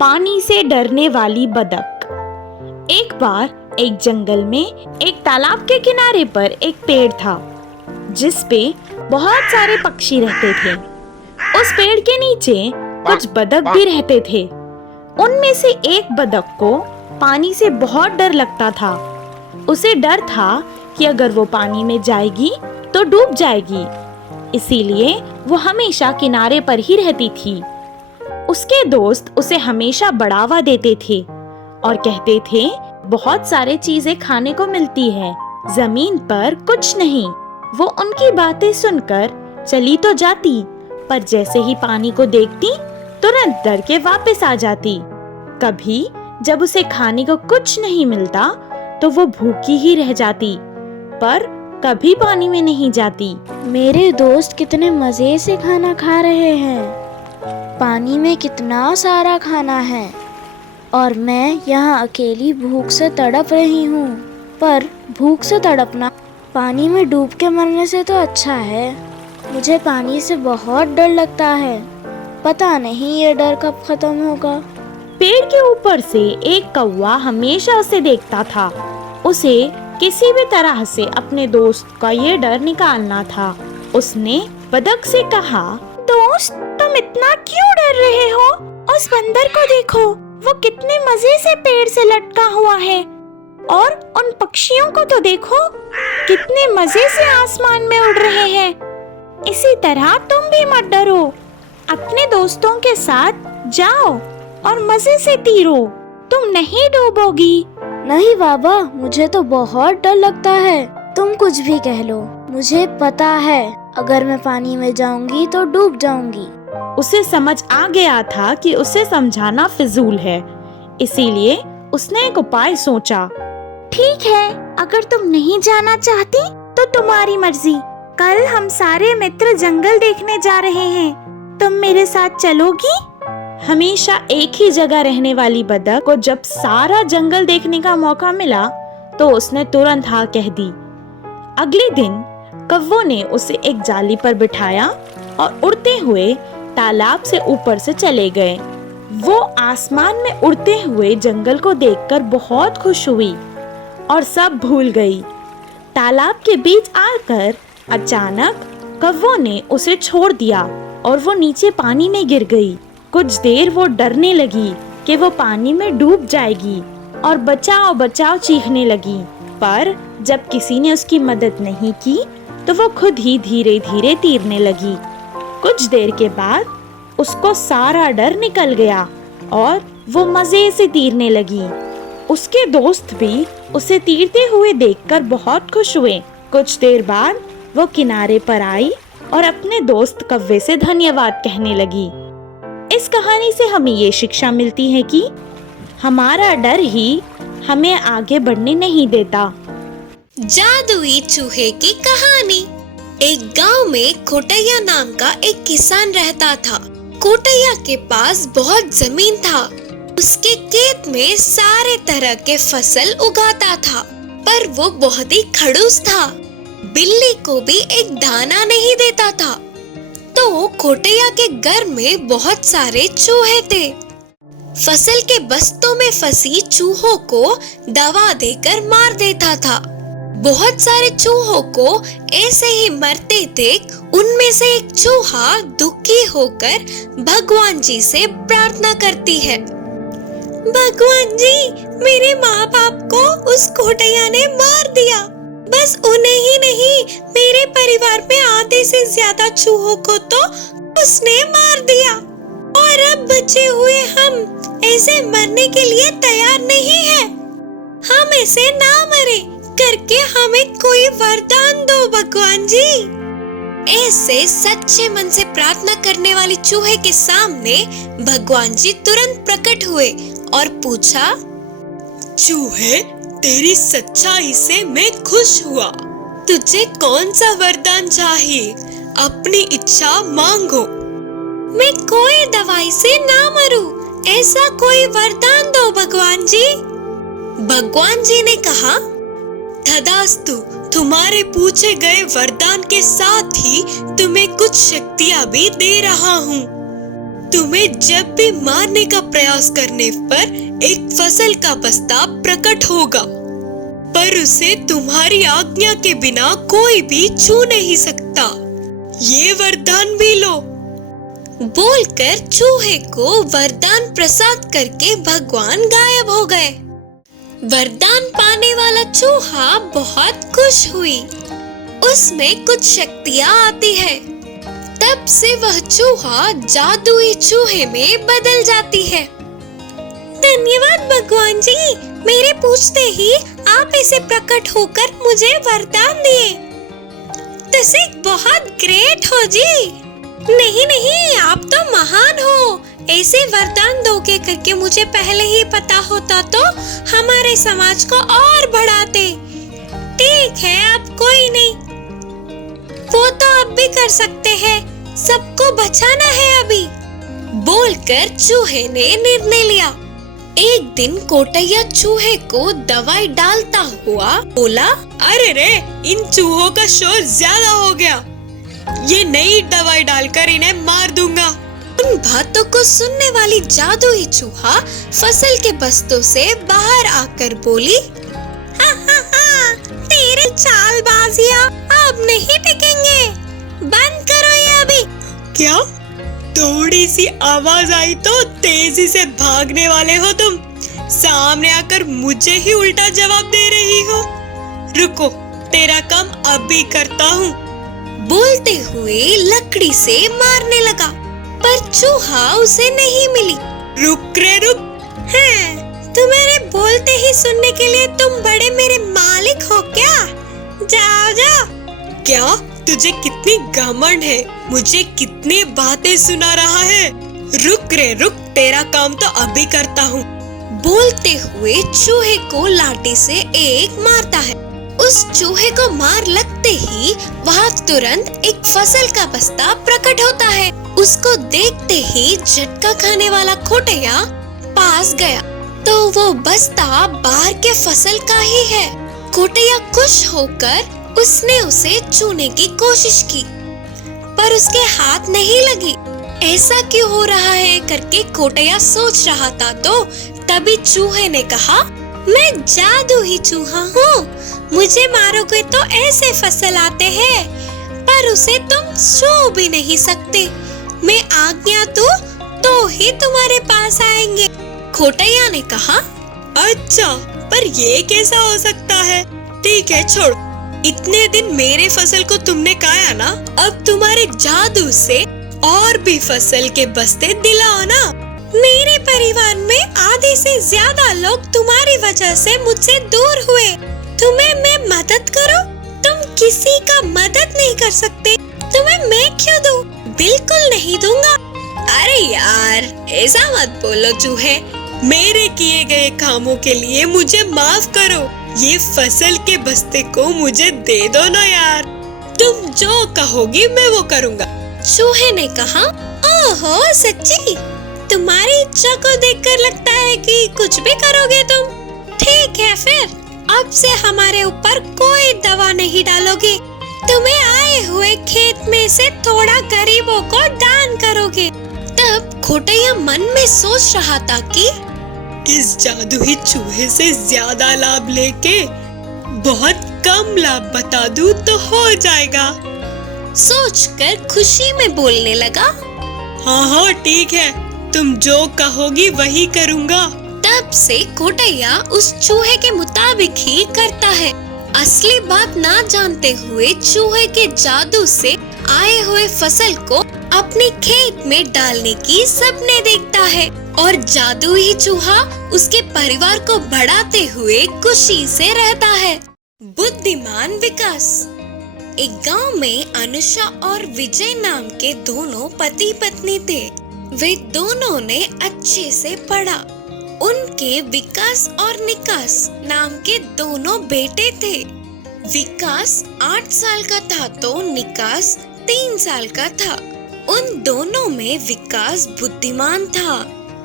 पानी से डरने वाली बतख। एक बार एक जंगल में एक तालाब के किनारे पर एक पेड़ था जिस पे बहुत सारे पक्षी रहते थे। उस पेड़ के नीचे कुछ बतख भी रहते थे। उनमें से एक बतख को पानी से बहुत डर लगता था। उसे डर था कि अगर वो पानी में जाएगी तो डूब जाएगी, इसीलिए वो हमेशा किनारे पर ही रहती थी। उसके दोस्त उसे हमेशा बढ़ावा देते थे और कहते थे बहुत सारे चीजें खाने को मिलती है, जमीन पर कुछ नहीं। वो उनकी बातें सुनकर चली तो जाती, पर जैसे ही पानी को देखती तुरंत डर के वापस आ जाती। कभी जब उसे खाने को कुछ नहीं मिलता तो वो भूखी ही रह जाती, पर कभी पानी में नहीं जाती। मेरे दोस्त कितने मजे से खाना खा रहे हैं। पानी में कितना सारा खाना है और मैं यहाँ अकेली भूख से तड़प रही हूँ। पर भूख से तड़पना पानी में डूब के मरने से तो अच्छा है। मुझे पानी से बहुत डर लगता है, पता नहीं ये डर कब खत्म होगा। पेड़ के ऊपर से एक कौवा हमेशा उसे देखता था। उसे किसी भी तरह से अपने दोस्त का ये डर निकालना था। उसने बतख से कहा, दोस्त तुम इतना क्यों डर रहे हो? उस बंदर को देखो, वो कितने मजे से पेड़ से लटका हुआ है। और उन पक्षियों को तो देखो, कितने मजे से आसमान में उड़ रहे हैं। इसी तरह तुम भी मत डरो, अपने दोस्तों के साथ जाओ और मजे से तैरो, तुम नहीं डूबोगी। नहीं बाबा, मुझे तो बहुत डर लगता है। तुम कुछ भी कह लो, मुझे पता है अगर मैं पानी में जाऊंगी तो डूब जाऊंगी। उसे समझ आ गया था कि उसे समझाना फिजूल है, इसीलिए उसने एक उपाय सोचा। ठीक है, अगर तुम नहीं जाना चाहती तो तुम्हारी मर्जी। कल हम सारे मित्र जंगल देखने जा रहे हैं, तुम मेरे साथ चलोगी? हमेशा एक ही जगह रहने वाली बतख को जब सारा जंगल देखने का मौका मिला तो उसने तुरंत हाँ कह दी। अगले दिन कौवे ने उसे एक जाली पर बिठाया और उड़ते हुए तालाब से ऊपर से चले गए। वो आसमान में उड़ते हुए जंगल को देखकर बहुत खुश हुई और सब भूल गई। तालाब के बीच आकर अचानक कौवे ने उसे छोड़ दिया और वो नीचे पानी में गिर गई। कुछ देर वो डरने लगी कि वो पानी में डूब जाएगी और बचाओ बचाओ चीखने लगी, पर जब किसी ने उसकी मदद नहीं की तो वो खुद ही धीरे धीरे तैरने लगी। कुछ देर के बाद उसको सारा डर निकल गया और वो मजे से तैरने लगी। उसके दोस्त भी उसे तैरते हुए देखकर बहुत खुश हुए। कुछ देर बाद वो किनारे पर आई और अपने दोस्त कौवे से धन्यवाद कहने लगी। इस कहानी से हमें ये शिक्षा मिलती है कि हमारा डर ही हमें आगे बढ़ने नहीं देता। जादुई चूहे की कहानी। एक गांव में कोटैया नाम का एक किसान रहता था। कोटैया के पास बहुत जमीन था। उसके खेत में सारे तरह के फसल उगाता था, पर वो बहुत ही खड़ूस था। बिल्ली को भी एक दाना नहीं देता था। तो कोटैया के घर में बहुत सारे चूहे थे। फसल के बस्तों में फंसी चूहों को दवा देकर मार देता था। बहुत सारे चूहों को ऐसे ही मरते देख उनमें से एक चूहा दुखी होकर भगवान जी से प्रार्थना करती है, भगवान जी, मेरे माँ बाप को उस कोटैया ने मार दिया। बस उन्हें ही नहीं, मेरे परिवार में आधे से ज्यादा चूहों को तो उसने मार दिया और अब बचे हुए हम ऐसे मरने के लिए तैयार नहीं है। हम ऐसे ना मरे करके हमें कोई वरदान दो भगवान जी। ऐसे सच्चे मन से प्रार्थना करने वाली चूहे के सामने भगवान जी तुरंत प्रकट हुए और पूछा, चूहे, तेरी सच्चाई से मैं खुश हुआ। तुझे कौन सा वरदान चाहिए? अपनी इच्छा मांगो। मैं कोई दवाई से ना मरूं, ऐसा कोई वरदान दो भगवान जी। भगवान जी ने कहा, तथास्तु, तुम्हारे पूछे गए वरदान के साथ ही तुम्हें कुछ शक्तियां भी दे रहा हूँ। तुम्हें जब भी मारने का प्रयास करने पर एक फसल का बस्ता प्रकट होगा, पर उसे तुम्हारी आज्ञा के बिना कोई भी छू नहीं सकता। ये वरदान भी लो। बोलकर चूहे को वरदान प्रसाद करके भगवान गायब हो गए। वरदान पाने वाला चूहा बहुत खुश हुई। उसमें कुछ शक्तियाँ आती है। तब से वह चूहा जादुई चूहे में बदल जाती है। धन्यवाद भगवान जी, मेरे पूछते ही आप इसे प्रकट होकर मुझे वरदान दिए। तुसी बहुत ग्रेट हो जी। नहीं नहीं, आप तो महान हो। ऐसे वरदान दोगे करके मुझे पहले ही पता होता तो हमारे समाज को और बढ़ाते। ठीक है, अब कोई नहीं, वो तो अब भी कर सकते हैं। सबको बचाना है अभी। बोलकर चूहे ने निर्णय लिया। एक दिन कोटैया चूहे को दवाई डालता हुआ बोला, अरे रे, इन चूहों का शोर ज्यादा हो गया। ये नई दवाई डालकर इन्हें मार दूंगा। उन बातों को सुनने वाली जादुई चूहा फसल के बस्तों से बाहर आकर बोली, हा, तेरे चालबाजियां अब नहीं टिकेंगे। बंद करो ये अभी। क्या? थोड़ी सी आवाज आई तो तेजी से भागने वाले हो तुम। सामने आकर मुझे ही उल्टा जवाब दे रही हो। रुको, तेरा काम अभी करता हूँ। बोलते हुए लकड़ी से मारने लगा, पर चूहा उसे नहीं मिली। रुक रे रुक। हाँ, तुम्हारे बोलते ही सुनने के लिए तुम बड़े मेरे मालिक हो क्या? जाओ जाओ। क्या तुझे कितनी घमंड है? मुझे कितनी बातें सुना रहा है। रुक रे रुक, तेरा काम तो अभी करता हूँ। बोलते हुए चूहे को लाठी से एक मारता है। उस चूहे को मार लगते ही वहाँ तुरंत एक फसल का बस्ता प्रकट होता है। उसको देखते ही झटका खाने वाला कोटैया पास गया तो वो बस्ता बाहर के फसल का ही है। कोटैया खुश होकर उसने उसे छूने की कोशिश की, पर उसके हाथ नहीं लगी। ऐसा क्यों हो रहा है करके कोटैया सोच रहा था तो तभी चूहे ने कहा, मैं जादुई चूहा हूँ। मुझे मारोगे तो ऐसे फसल आते हैं, पर उसे तुम छू भी नहीं सकते। मैं आज्ञा दूं तो ही तुम्हारे पास आएंगे। कोटैया ने कहा, अच्छा, पर ये कैसा हो सकता है? ठीक है, छोड़। इतने दिन मेरे फसल को तुमने खाया ना, अब तुम्हारे जादू से और भी फसल के बस्ते दिलाओ ना। मेरे परिवार में आधे से ज्यादा लोग तुम्हारी वजह से मुझसे दूर हुए। तुम्हें मैं मदद करूं? तुम किसी का मदद नहीं कर सकते। तुम्हें मैं क्यों दूं? बिल्कुल नहीं दूंगा। अरे यार, ऐसा मत बोलो चूहे। मेरे किए गए कामों के लिए मुझे माफ करो। ये फसल के बस्ते को मुझे दे दो ना यार। तुम जो कहोगी मैं वो करूँगा। चूहे ने कहा, ओहो सच्ची? तुम्हारी इच्छा को देखकर लगता है कि कुछ भी करोगे तुम। ठीक है, फिर अब से हमारे ऊपर कोई दवा नहीं डालोगे। तुम्हें आए हुए खेत में से थोड़ा गरीबों को दान करोगे। तब कोटैया मन में सोच रहा था कि इस जादुई चूहे से ज्यादा लाभ लेके बहुत कम लाभ बता दूं तो हो जाएगा। सोचकर खुशी में बोलने लगा, हाँ ठीक है, तुम जो कहोगी वही करूँगा। तब से कोटैया उस चूहे के मुताबिक ही करता है। असली बात ना जानते हुए चूहे के जादू से आए हुए फसल को अपने खेत में डालने की सपने देखता है और जादुई चूहा उसके परिवार को बढ़ाते हुए खुशी से रहता है। बुद्धिमान विकास। एक गांव में अनुषा और विजय नाम के दोनों पति पत्नी थे। वे दोनों ने अच्छे से पढ़ा। उनके विकास और निकास नाम के दोनों बेटे थे। विकास 8 साल का था तो निकास 3 साल का था। उन दोनों में विकास बुद्धिमान था।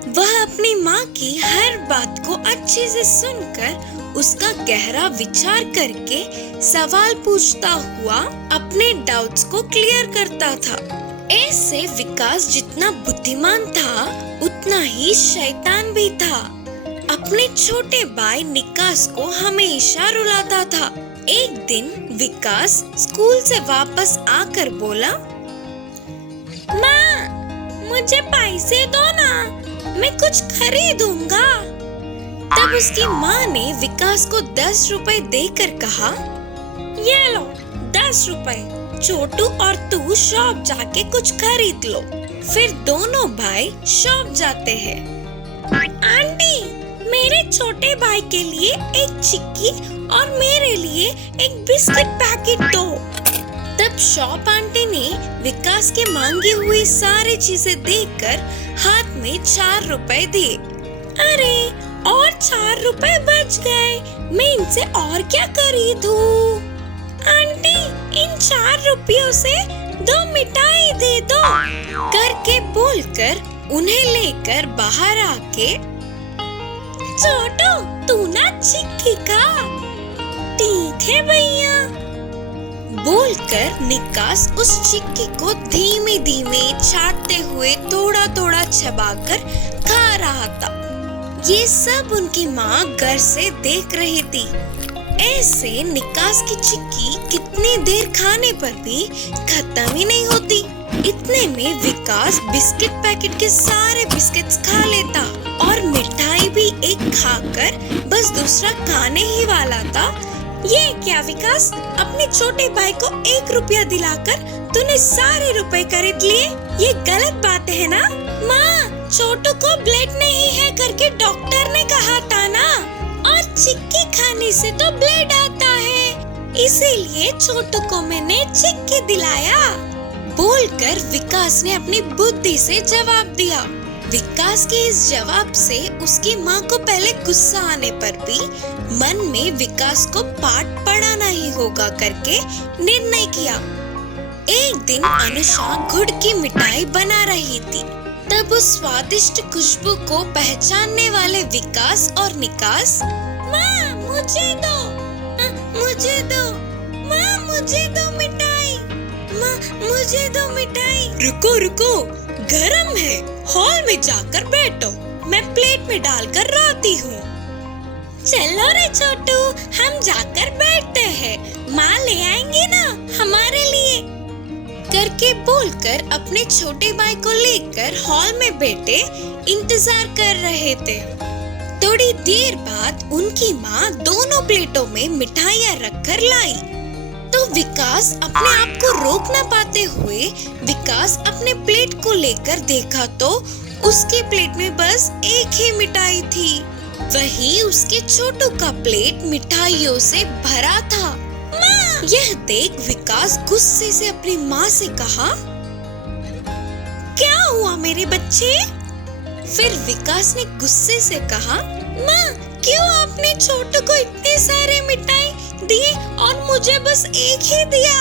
वह अपनी माँ की हर बात को अच्छे से सुनकर उसका गहरा विचार करके सवाल पूछता हुआ अपने डाउट्स को क्लियर करता था। ऐसे विकास जितना बुद्धिमान था उतना ही शैतान भी था। अपने छोटे भाई निकास को हमेशा रुलाता था। एक दिन विकास स्कूल से वापस आकर बोला, माँ, मुझे पैसे दो ना, मैं कुछ खरीदूंगा। तब उसकी माँ ने विकास को 10 रुपए देकर कहा, ये लो 10 रुपए, छोटू और तू शॉप जाके कुछ खरीद लो। फिर दोनों भाई शॉप जाते हैं। आंटी, मेरे छोटे भाई के लिए एक चिक्की और मेरे लिए एक बिस्किट पैकेट दो। तब शॉप आंटी ने विकास के मांगी हुई सारी चीजें देखकर हाथ में 4 रुपए दिए। अरे, और 4 रुपए बच गए, मैं इनसे और क्या खरीदूं? आंटी, इन 4 रुपयों से 2 मिठाई दे दो, करके बोलकर उन्हें लेकर बाहर आके, छोटू, तू ना चिक्की खा। ठीक है भैया, बोलकर निकास उस चिक्की को धीमे धीमे चाटते हुए थोड़ा थोड़ा चबाकर खा रहा था। ये सब उनकी माँ घर से देख रही थी। ऐसे निकास की चिक्की कितनी देर खाने पर भी खत्म ही नहीं होती। इतने में विकास बिस्किट पैकेट के सारे बिस्किट्स खा लेता और मिठाई भी एक खाकर बस दूसरा खाने ही वाला था। ये क्या विकास, अपने छोटे भाई को 1 रुपया दिलाकर तूने सारे रुपए खरीद लिए? ये गलत बात है ना? माँ, छोटू को ब्लड नहीं है करके डॉक्टर ने कहा था ना, और चिक्की खाने से तो ब्लड आता है, इसीलिए छोटू को मैंने चिक्की दिलाया, बोलकर विकास ने अपनी बुद्धि से जवाब दिया। विकास के इस जवाब से उसकी माँ को पहले गुस्सा आने पर भी मन में विकास को पाठ पढ़ाना ही होगा करके निर्णय किया। एक दिन अनुषा गुड़ की मिठाई बना रही थी। तब उस स्वादिष्ट खुशबू को पहचानने वाले विकास और निकास, माँ मुझे दो, मुझे दो, माँ मुझे दो मिठाई, माँ मुझे दो मिठाई। रुको रुको, गरम है, हॉल में जाकर बैठो, मैं प्लेट में डालकर लाती हूँ। चलो रे छोटू, हम जाकर बैठते हैं, माँ ले आएंगी ना हमारे लिए, करके बोलकर अपने छोटे भाई को लेकर हॉल में बैठे इंतजार कर रहे थे। थोड़ी देर बाद उनकी माँ दोनों प्लेटों में मिठाइयाँ रखकर लाई। तो विकास अपने आप को रोक न पाते हुए विकास अपने प्लेट को लेकर देखा तो उसके प्लेट में बस एक ही मिठाई थी। वही उसके छोटू का प्लेट मिठाइयों से भरा था। माँ! यह देख विकास गुस्से से अपनी माँ से कहा, क्या हुआ मेरे बच्चे? फिर विकास ने गुस्से से कहा, माँ, क्यों आपने छोटू को इतने सारे मिठाई दिए और मुझे बस एक ही दिया?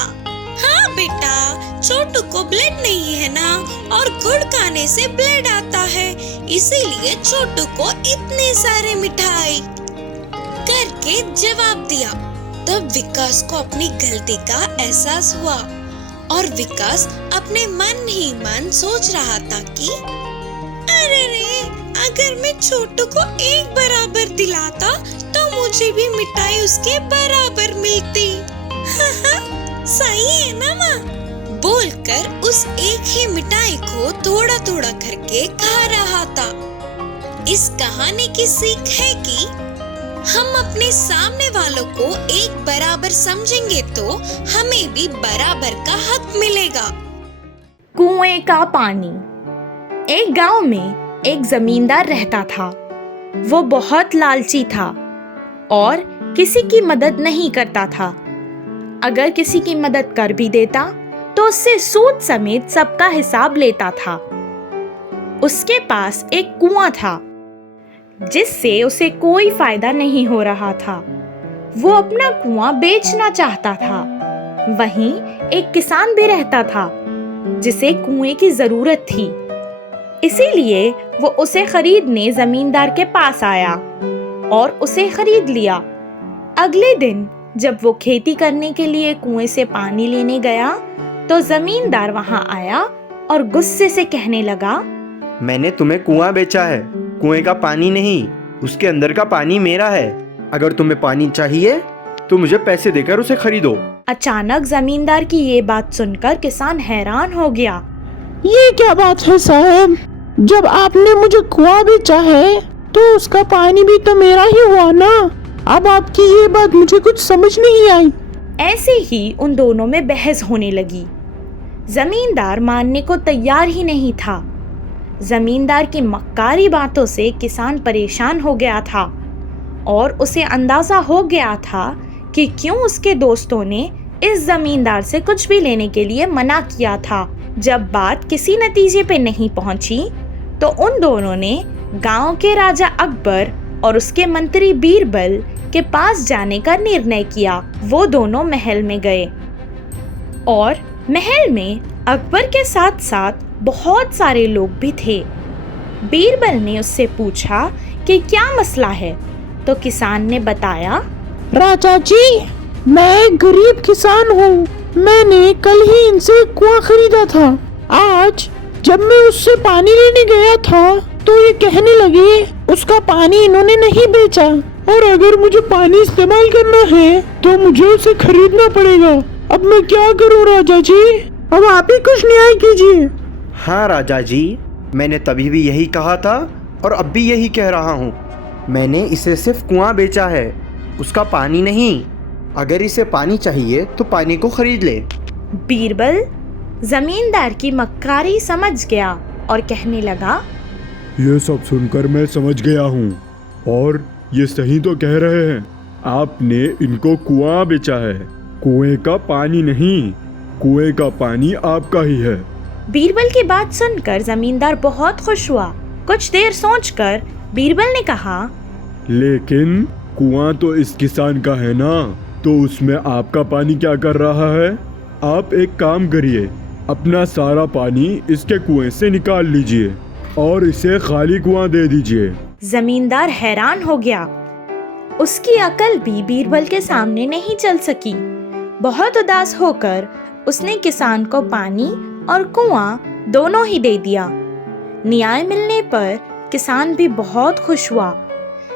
हाँ बेटा, छोटू को ब्लड नहीं है ना, और गुड़ खाने से ब्लड आता है, इसीलिए छोटू को इतने सारे मिठाई, करके जवाब दिया। तब विकास को अपनी गलती का एहसास हुआ और विकास अपने मन ही मन सोच रहा था कि अरे रे, अगर मैं छोटू को एक बराबर दिलाता तो मुझे भी मिठाई उसके बराबर मिलती। सही है ना माँ? बोलकर उस एक ही मिठाई को थोड़ा थोड़ा करके खा रहा था। इस कहानी की सीख है कि हम अपने सामने वालों को एक बराबर समझेंगे तो हमें भी बराबर का हक मिलेगा। कुएं का पानी। एक गांव में एक जमींदार रहता था। वो बहुत लालची था और किसी की मदद नहीं करता था। अगर किसी की मदद कर भी देता तो उससे सूद समेत सबका हिसाब लेता था। उसके पास एक कुआं था जिससे उसे कोई फायदा नहीं हो रहा था। वो अपना कुआं बेचना चाहता था। वहीं एक किसान भी रहता था जिसे कुएं की जरूरत थी, इसीलिए वो उसे खरीदने जमींदार के पास आया और उसे खरीद लिया। अगले दिन जब वो खेती करने के लिए कुएं से पानी लेने गया तो जमींदार वहां आया और गुस्से से कहने लगा, मैंने तुम्हें कुआं बेचा है, कुएं का पानी नहीं, उसके अंदर का पानी मेरा है। अगर तुम्हें पानी चाहिए तो मुझे पैसे देकर उसे खरीदो। अचानक जमींदार की ये बात सुनकर किसान हैरान हो गया। ये क्या बात है साहब, जब आपने मुझे कुआं बेचा है तो उसका पानी भी तो मेरा ही हुआ ना। अब आपकी ये बात मुझे कुछ समझ नहीं आई। ऐसे ही उन दोनों में बहस होने लगी। जमींदार मानने को तैयार ही नहीं था। जमींदार की मक्कारी बातों से किसान परेशान हो गया था और उसे अंदाजा हो गया था कि क्यों उसके दोस्तों ने इस जमींदार से कुछ भी लेने के लिए मना किया था। जब बात किसी नतीजे पे नहीं पहुंची तो उन दोनों ने गांव के राजा अकबर और उसके मंत्री बीरबल के पास जाने का निर्णय किया। वो दोनों महल में गए और महल में अकबर के साथ साथ बहुत सारे लोग भी थे। बीरबल ने उससे पूछा कि क्या मसला है, तो किसान ने बताया, राजा जी, मैं एक गरीब किसान हूँ। मैंने कल ही इनसे एक कुआं खरीदा था। आज जब मैं उससे पानी लेने गया था तो ये कहने लगे उसका पानी इन्होंने नहीं बेचा और अगर मुझे पानी इस्तेमाल करना है तो मुझे उसे खरीदना पड़ेगा। अब मैं क्या करूं राजा जी? अब आप ही कुछ न्याय कीजिए। हाँ राजा जी, मैंने तभी भी यही कहा था और अब भी यही कह रहा हूँ। मैंने इसे सिर्फ कुआं बेचा है, उसका पानी नहीं। अगर इसे पानी चाहिए तो पानी को खरीद ले। बीरबल जमींदार की मक्कारी समझ गया और कहने लगा, ये सब सुनकर मैं समझ गया हूँ और ये सही तो कह रहे हैं। आपने इनको कुआं बेचा है, कुएं का पानी नहीं। कुएं का पानी आपका ही है। बीरबल की बात सुनकर जमींदार बहुत खुश हुआ। कुछ देर सोचकर बीरबल ने कहा, लेकिन कुआं तो इस किसान का है ना, तो उसमें आपका पानी क्या कर रहा है? आप एक काम करिए, अपना सारा पानी इसके कुएं से निकाल लीजिए और इसे खाली कुआं दे दीजिए। जमींदार हैरान हो गया। उसकी अकल भी बीरबल के सामने नहीं चल सकी। बहुत उदास होकर उसने किसान को पानी और कुआं दोनों ही दे दिया। न्याय मिलने पर किसान भी बहुत खुश हुआ।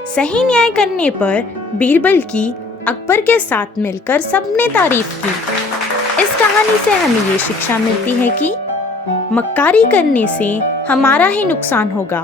सही न्याय करने पर बीरबल की अकबर के साथ मिलकर सबने तारीफ की। इस कहानी से हमें ये शिक्षा मिलती है कि मक्कारी करने से हमारा ही नुकसान होगा।